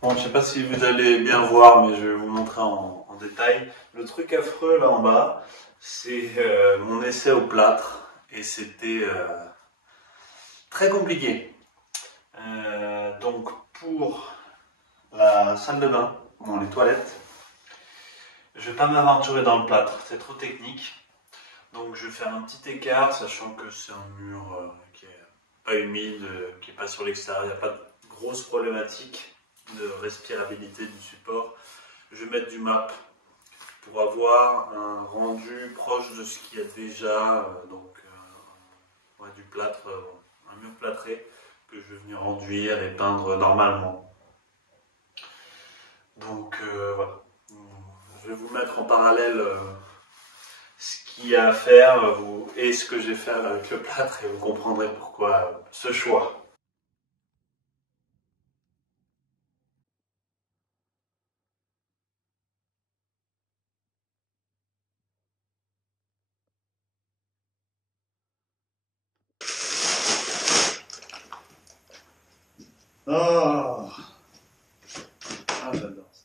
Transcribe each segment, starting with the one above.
Bon, je sais pas si vous allez bien voir, mais je vais vous montrer en détail. Le truc affreux là en bas, c'est mon essai au plâtre et c'était très compliqué. Donc pour la salle de bain, bon, les toilettes, je vais pas m'aventurer dans le plâtre, c'est trop technique. Donc je vais faire un petit écart, sachant que c'est un mur qui est pas humide, qui est pas sur l'extérieur, il n'y a pas de grosse problématique de respirabilité du support. Je vais mettre du MAP pour avoir un rendu proche de ce qu'il y a déjà, ouais, du plâtre, un mur plâtré que je vais venir enduire et peindre normalement. Donc voilà, je vais vous mettre en parallèle ce qu'il y a à faire et ce que j'ai fait avec le plâtre et vous comprendrez pourquoi ce choix. Oh, ah, j'adore ça.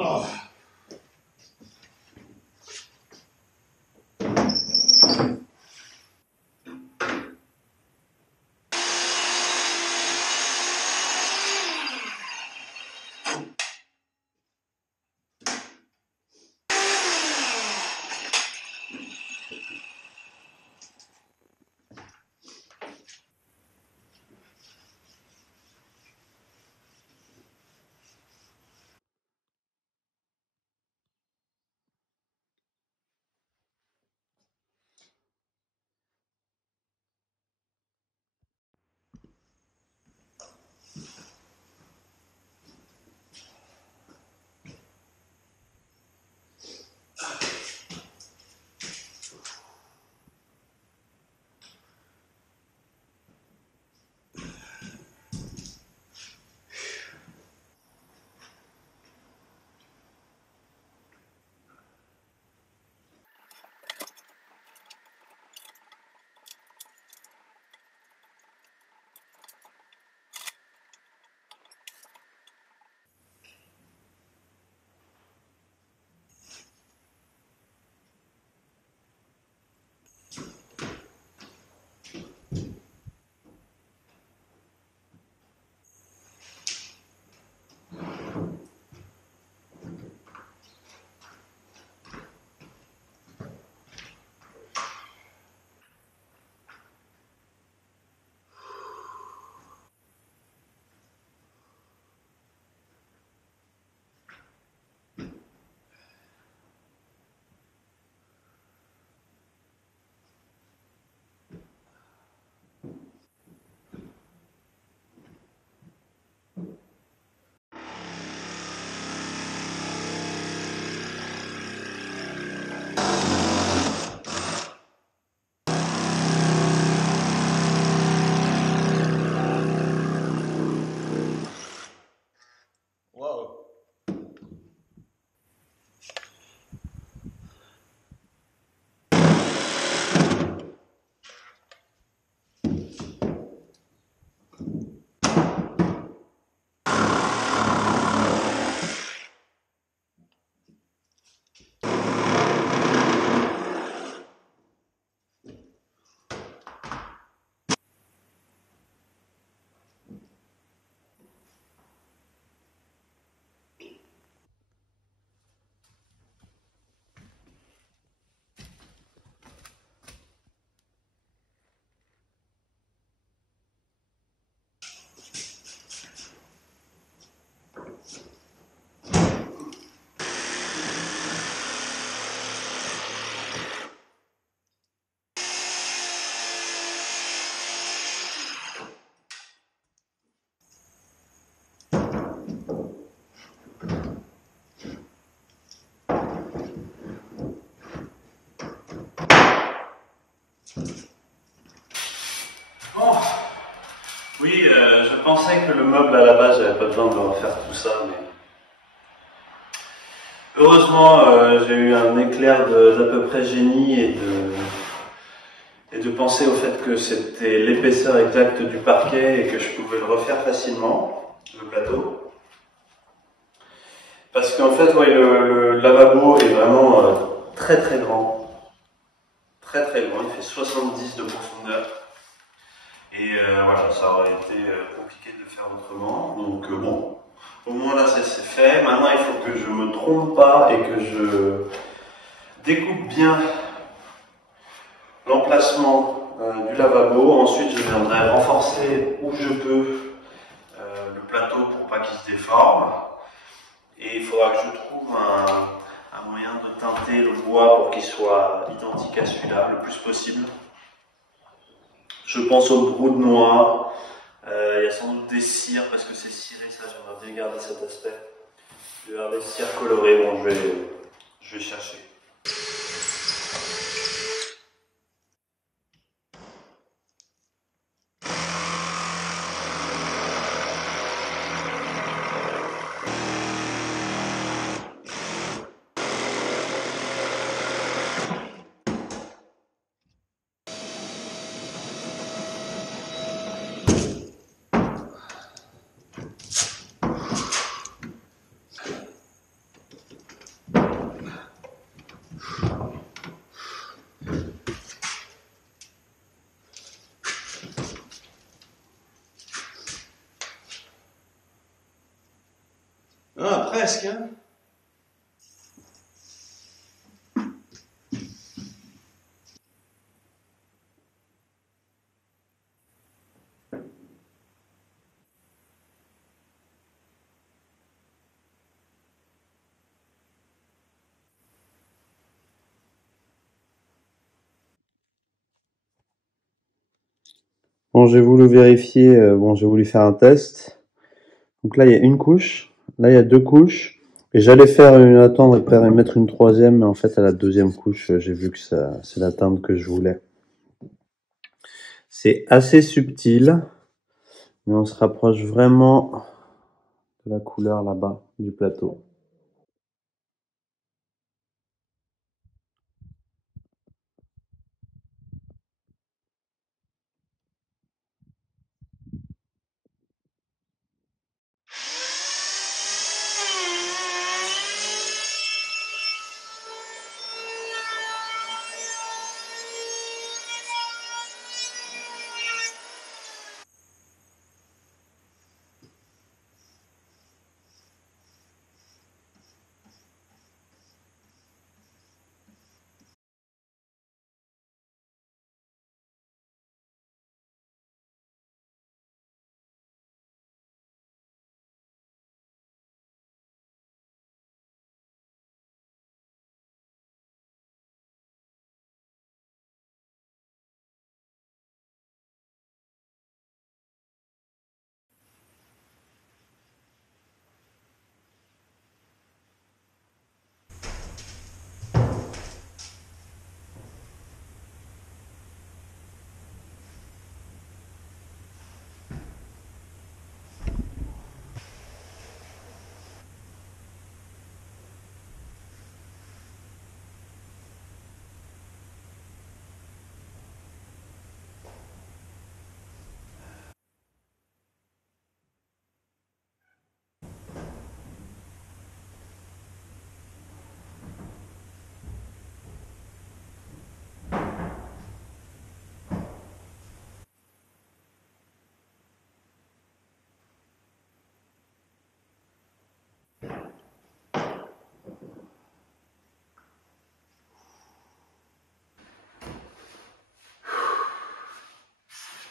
Oh. pensais que le meuble à la base, j'avais pas besoin de refaire tout ça, mais heureusement, j'ai eu un éclair d'à peu près génie et de penser au fait que c'était l'épaisseur exacte du parquet et que je pouvais le refaire facilement, le plateau. Parce qu'en fait, ouais, le lavabo est vraiment très très grand. Très très grand, il fait 70 de profondeur. Et voilà, ça aurait été compliqué de le faire autrement. Donc bon, au moins là c'est fait. Maintenant il faut que je me trompe pas et que je découpe bien l'emplacement du lavabo. Ensuite je viendrai renforcer où je peux le plateau pour pas qu'il se déforme. Et il faudra que je trouve un moyen de teinter le bois pour qu'il soit identique à celui-là le plus possible. Je pense au brou de noix. Il y a sans doute des cires parce que c'est ciré, ça j'aimerais bien garder cet aspect. Je vais avoir des cires colorées, bon je vais chercher. Ah, presque, hein. Bon, j'ai voulu vérifier, bon, j'ai voulu faire un test. Donc là, il y a une couche, là, il y a deux couches. Et j'allais attendre et mettre une troisième, mais en fait, à la deuxième couche, j'ai vu que c'est la teinte que je voulais. C'est assez subtil, mais on se rapproche vraiment de la couleur là-bas du plateau.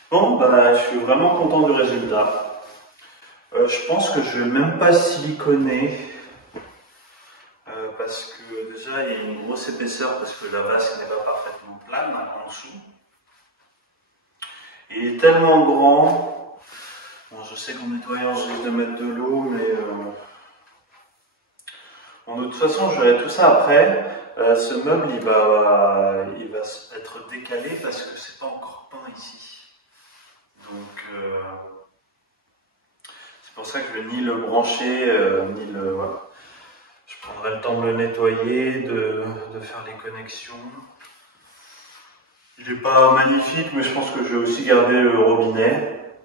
Bon, bah, je suis vraiment content du résultat. Je pense que je vais même pas siliconer parce que déjà il y a une grosse épaisseur parce que la vasque n'est pas parfaitement plane en dessous. Et il est tellement grand. Bon, je sais qu'en nettoyant je risque de mettre de l'eau, mais bon, de toute façon je verrai tout ça après. Ce meuble il va être décalé parce que c'est pas encore peint ici. Donc pour ça que je vais ni le brancher, ni le... Voilà. Je prendrai le temps de le nettoyer, de faire les connexions. Il n'est pas magnifique, mais je pense que je vais aussi garder le robinet.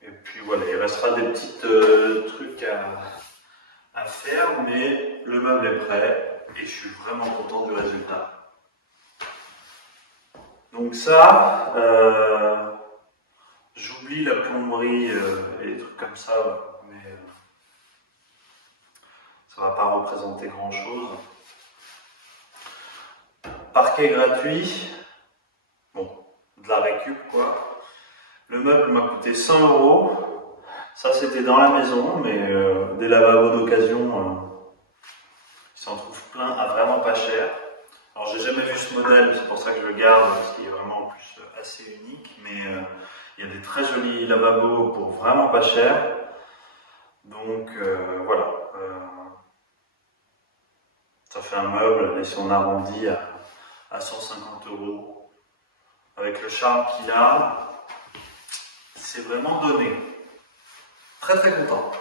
Et puis voilà, il restera des petits trucs à faire, mais le meuble est prêt et je suis vraiment content du résultat. Donc ça, j'oublie la plomberie et des trucs comme ça, mais ça ne va pas représenter grand chose. Parquet gratuit, bon, de la récup quoi. Le meuble m'a coûté 100 €. Ça c'était dans la maison, mais des lavabos d'occasion, il s'en trouve plein à vraiment pas cher. Alors j'ai jamais vu ce modèle, c'est pour ça que je le garde, parce qu'il est vraiment en plus assez unique, mais il y a des très jolis lavabos pour vraiment pas cher. Donc voilà, ça fait un meuble, et si on arrondit à 150 €, avec le charme qu'il a, c'est vraiment donné. Très très content.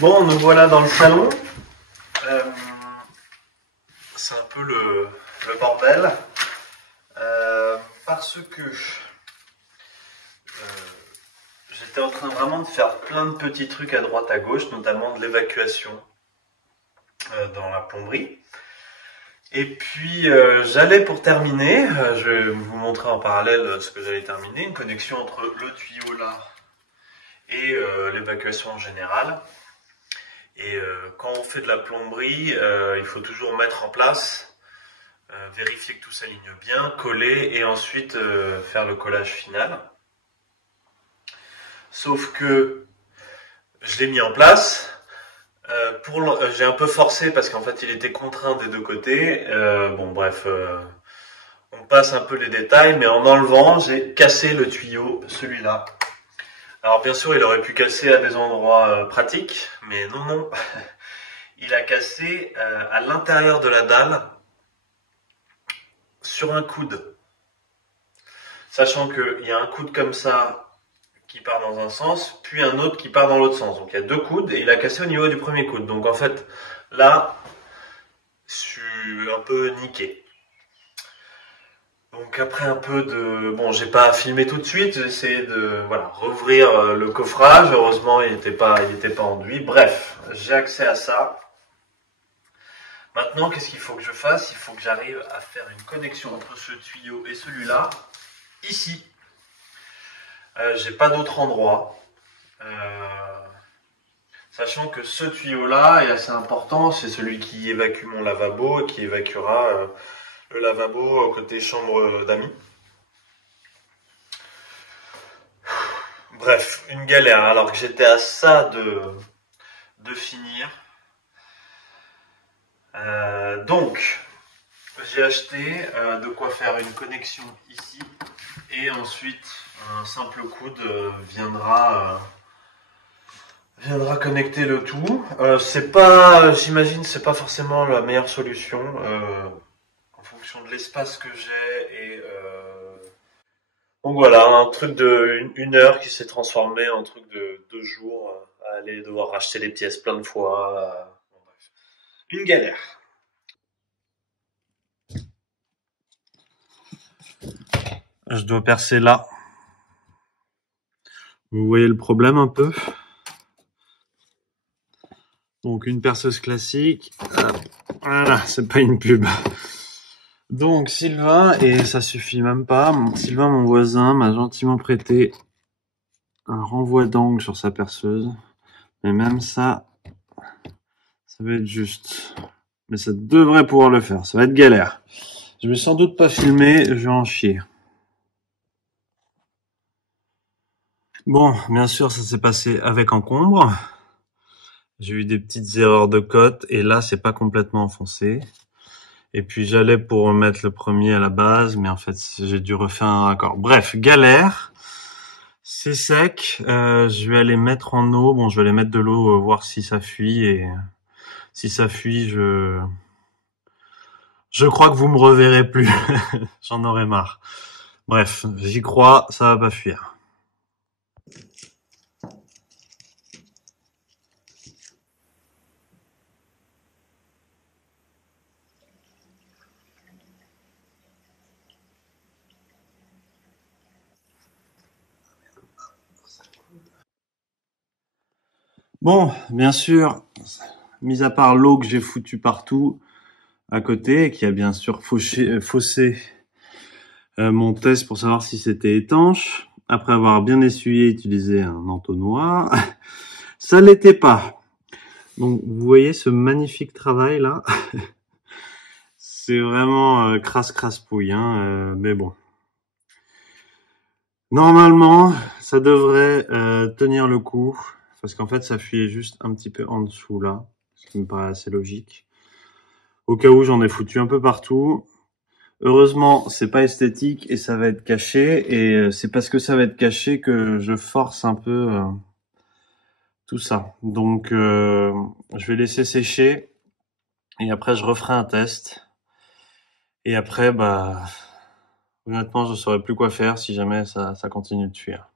Bon, nous voilà dans le salon. C'est un peu le bordel. Parce que j'étais en train vraiment de faire plein de petits trucs à droite à gauche, notamment de l'évacuation dans la plomberie. Et puis j'allais pour terminer, je vais vous montrer en parallèle ce que j'allais terminer, une connexion entre le tuyau là et l'évacuation en général. Et quand on fait de la plomberie, il faut toujours mettre en place, vérifier que tout s'aligne bien, coller et ensuite faire le collage final. Sauf que je l'ai mis en place, j'ai un peu forcé parce qu'en fait il était contraint des deux côtés. Bon bref, on passe un peu les détails, mais en enlevant, j'ai cassé le tuyau, celui-là. Alors bien sûr, il aurait pu casser à des endroits pratiques, mais non. Il a cassé à l'intérieur de la dalle, sur un coude. Sachant qu'il y a un coude comme ça qui part dans un sens, puis un autre qui part dans l'autre sens. Donc il y a deux coudes et il a cassé au niveau du premier coude. Donc en fait, là, suis un peu niqué. Donc après un peu de... Bon, j'ai pas filmé tout de suite, j'ai essayé de rouvrir le coffrage. Heureusement, il était pas enduit. Bref, j'ai accès à ça. Maintenant, qu'est-ce qu'il faut que je fasse? Il faut que j'arrive à faire une connexion entre ce tuyau et celui-là, ici. J'ai pas d'autre endroit. Sachant que ce tuyau-là est assez important, c'est celui qui évacue mon lavabo et qui évacuera le lavabo côté chambre d'amis. Bref, une galère, alors que j'étais à ça de finir. Donc, j'ai acheté de quoi faire une connexion ici, et ensuite un simple coude viendra connecter le tout. J'imagine, c'est pas forcément la meilleure solution en fonction de l'espace que j'ai et donc voilà, un truc de une heure qui s'est transformé en truc de 2 jours à aller devoir racheter les pièces plein de fois. Bon, bref. Une galère. Je dois percer là. Vous voyez le problème un peu? Donc une perceuse classique. Voilà, c'est pas une pub. Donc Sylvain, et ça suffit même pas, Sylvain, mon voisin, m'a gentiment prêté un renvoi d'angle sur sa perceuse. Mais même ça va être juste. Mais ça devrait pouvoir le faire, ça va être galère. Je vais sans doute pas filmer, je vais en chier. Bon, bien sûr, ça s'est passé avec encombre. J'ai eu des petites erreurs de cote, et là, c'est pas complètement enfoncé. Et puis j'allais pour mettre le premier à la base, mais en fait j'ai dû refaire un raccord. Bref, galère. C'est sec. Je vais aller mettre en eau. Bon, je vais aller mettre de l'eau, voir si ça fuit. Et si ça fuit, je crois que vous me reverrez plus. J'en aurai marre. Bref, j'y crois, ça va pas fuir. Bon, bien sûr, mis à part l'eau que j'ai foutue partout à côté, et qui a bien sûr faussé mon test pour savoir si c'était étanche, après avoir bien essuyé et utilisé un entonnoir, ça l'était pas. Donc vous voyez ce magnifique travail là, c'est vraiment crasse-pouille, hein, mais bon. Normalement, ça devrait tenir le coup, parce qu'en fait ça fuyait juste un petit peu en dessous là, ce qui me paraît assez logique. Au cas où, j'en ai foutu un peu partout. Heureusement, c'est pas esthétique et ça va être caché, et c'est parce que ça va être caché que je force un peu tout ça. Donc je vais laisser sécher et après je referai un test. Et après, honnêtement, je saurais plus quoi faire si jamais ça continue de fuir.